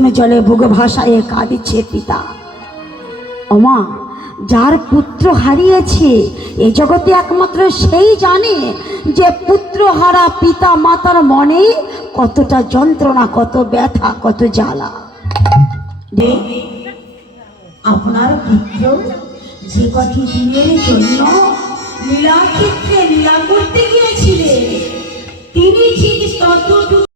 নয়ন জলে বুক ভাসায় কাঁদিছে পিতা। ওমা, যার পুত্র হারিয়েছে এ জগতে একমাত্র সেই জানে যে পুত্র হারা পিতা মাতার মনে কতটা যন্ত্রণা, কত ব্যথা, কত জ্বালা। আপনার পুত্র যে কটি দিনের জন্য লীলাক্ষেত্রে লীলা করতে গিয়েছিলেন, তিনি ঠিক ততটুকু